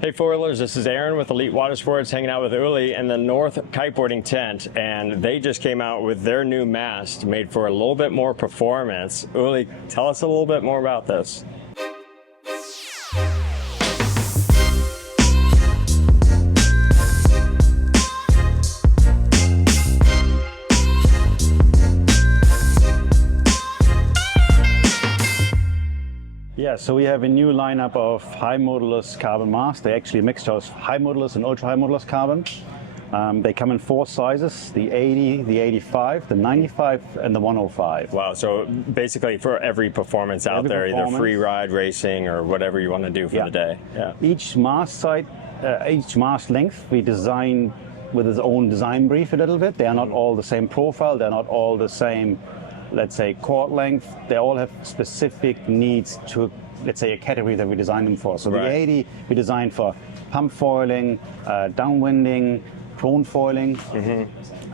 Hey foilers, this is Aaron with Elite Watersports, hanging out with Uli in the North Kiteboarding tent, and they just came out with their new mast made for a little bit more performance. Uli, tell us a little bit more about this. Yeah, so we have a new lineup of high modulus carbon masts. They're actually a mixture of high modulus and ultra high modulus carbon. They come in 4 sizes, the 80, the 85, the 95, and the 105. Wow, so basically for every performance out there, either free ride, racing, or whatever you want to do for the day. Yeah. Each mast each mast length we design with its own design brief a little bit. They are not all the same profile, they're not all the same, let's say, cord length. They all have specific needs to, let's say, a category that we designed them for. So the 80 we designed for pump foiling, downwinding, prone foiling,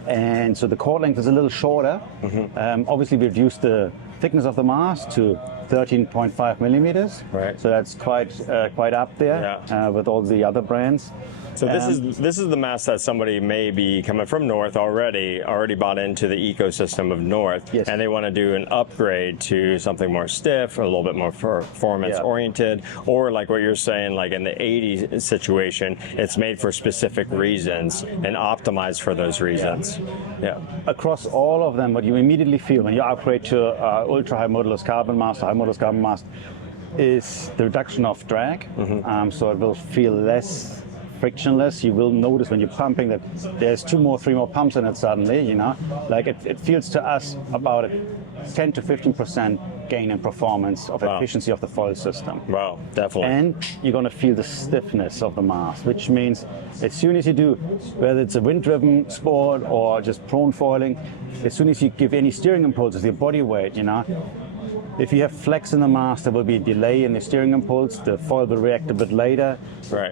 and so the cord length is a little shorter. Obviously we reduced the thickness of the mast to 13.5 millimeters. Right. So that's quite up there with all the other brands. So this is the mast that somebody may be coming from North already bought into the ecosystem of North, and they want to do an upgrade to something more stiff, or a little bit more performance oriented, or like what you're saying, like in the 80 situation, it's made for specific reasons and optimized for those reasons. Across all of them, what you immediately feel when you upgrade to ultra high modulus carbon mast, high modulus carbon mast, is the reduction of drag. So it will feel less frictionless. You will notice when you're pumping that there's 3 more pumps in it suddenly, you know. Like it feels to us about a 10 to 15% gain in performance of efficiency of the foil system. Wow, definitely. And you're going to feel the stiffness of the mast, which means as soon as you do, whether it's a wind-driven sport or just prone foiling, as soon as you give any steering impulses, your body weight, you know, if you have flex in the mast, there will be a delay in the steering impulse. The foil will react a bit later.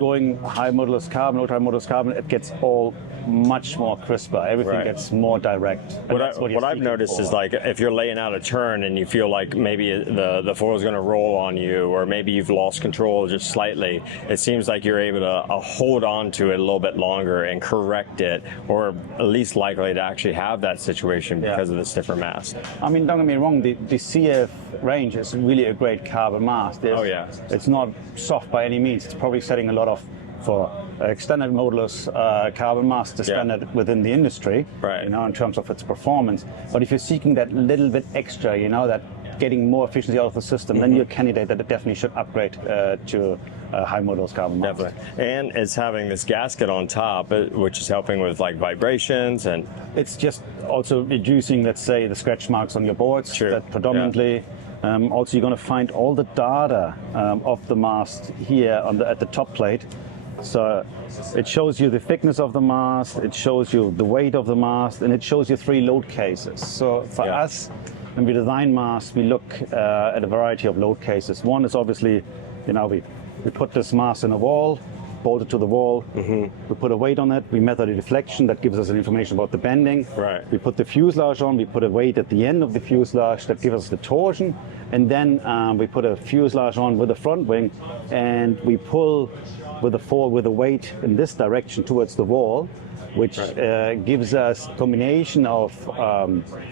Going high modulus carbon, ultra high modulus carbon, it gets all much more crisper. Everything gets more direct. What I've noticed is, like, if you're laying out a turn and you feel like maybe the foil is going to roll on you, or maybe you've lost control just slightly, it seems like you're able to hold on to it a little bit longer and correct it, or at least likely to actually have that situation because of the stiffer mast. I mean, don't get me wrong, the CF range is really a great carbon mast. It's not soft by any means. It's probably setting a lot for extended modulus carbon mast, the standard within the industry, you know, in terms of its performance. But if you're seeking that little bit extra, you know, that getting more efficiency out of the system, then you're a candidate that definitely should upgrade to high modulus carbon mast. Definitely. And it's having this gasket on top, which is helping with like vibrations, and it's just also reducing, let's say, the scratch marks on your boards. That predominantly. Also, you're going to find all the data of the mast here at the top plate. So it shows you the thickness of the mast, it shows you the weight of the mast, and it shows you 3 load cases. So for us, when we design masts, we look at a variety of load cases. One is obviously, you know, we put this mast in a wall, bolt it to the wall, we put a weight on it, we measure the deflection, that gives us an information about the bending. We put the fuselage on, we put a weight at the end of the fuselage that gives us the torsion, and then we put a fuselage on with a front wing, and we pull with a weight in this direction towards the wall, which gives us a combination of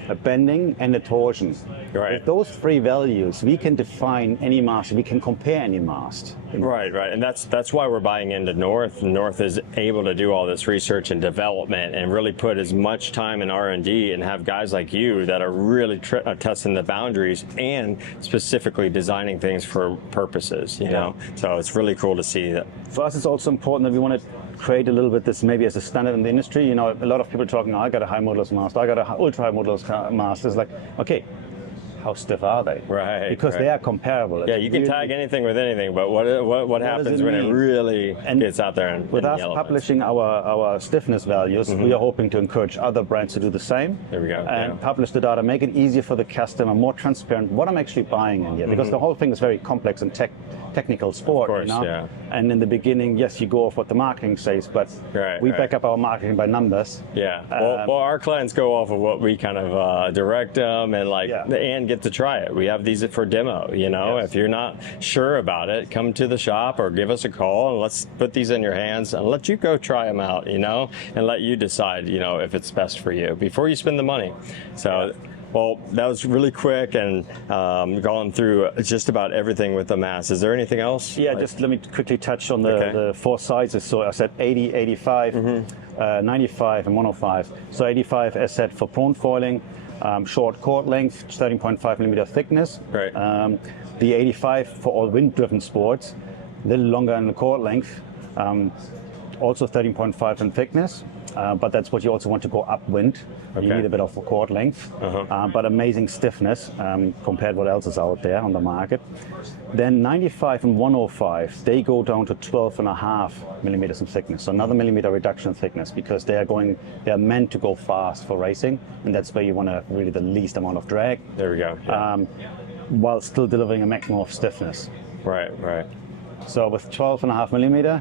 a bending and a torsion. With those 3 values, we can define any mast, we can compare any mast. Right, and that's why we're buying into North. North is able to do all this research and development and really put as much time in R&D and have guys like you that are really testing the boundaries and specifically designing things for purposes, you know? So it's really cool to see that. For us, it's also important that we want to create a little bit this maybe as a standard in the industry. You know, a lot of people are talking, I got a high modulus mast, I got a ultra high modulus mast. It's like, okay, how stiff are they? Because they are comparable. Yeah, you can tag anything with anything, but what happens when it really gets out there and with us publishing our stiffness values, we are hoping to encourage other brands to do the same. There we go. And publish the data, make it easier for the customer, more transparent, what I'm actually buying in here, because the whole thing is very complex and technical sport. Of course, you know? And in the beginning, yes, you go off what the marketing says, but we back up our marketing by numbers. Well, our clients go off of what we kind of direct them and get to try it. We have these for demo, you know. If you're not sure about it, come to the shop or give us a call and let's put these in your hands and let you go try them out, you know, and let you decide, you know, if it's best for you before you spend the money. So well, that was really quick and going through just about everything with the Mast. Is there anything else? Yeah, just let me quickly touch on the 4 sizes. So I said 80, 85, 95, and 105. So 85, as said, for prone foiling, short cord length, 13.5 millimeter thickness. Right. The 85 for all wind-driven sports, a little longer in the cord length, also 13.5 in thickness. But that's what you also want to go upwind. Okay. You need a bit of a cord length, but amazing stiffness compared to what else is out there on the market. Then 95 and 105, they go down to 12.5 millimeters in thickness. So another millimeter reduction in thickness because they are meant to go fast for racing, and that's where you want to really the least amount of drag. There we go. Yeah. While still delivering a maximum of stiffness. Right, right. So with 12.5 millimeter,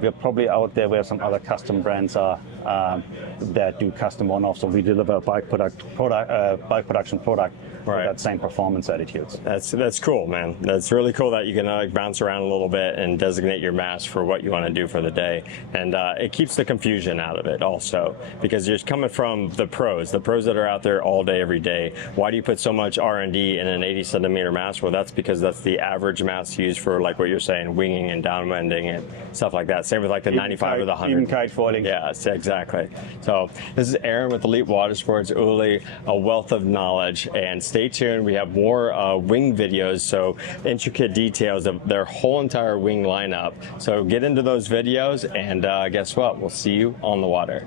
we're probably out there where some other custom brands are that do custom one-offs, so we deliver a bike production product with that same performance attitudes. That's cool, man. That's really cool that you can like bounce around a little bit and designate your mast for what you want to do for the day, and it keeps the confusion out of it also because you're coming from the pros that are out there all day, every day. Why do you put so much R&D in an 80 centimeter mast? Well, that's because that's the average mast used for like what you're saying, winging and downwinding and stuff like that. Same with like the 95 or the 100. Even kite foiling. Yes, exactly. So this is Aaron with Elite Watersports, Uli, a wealth of knowledge, and stay tuned. We have more wing videos, so intricate details of their whole entire wing lineup. So get into those videos, and guess what? We'll see you on the water.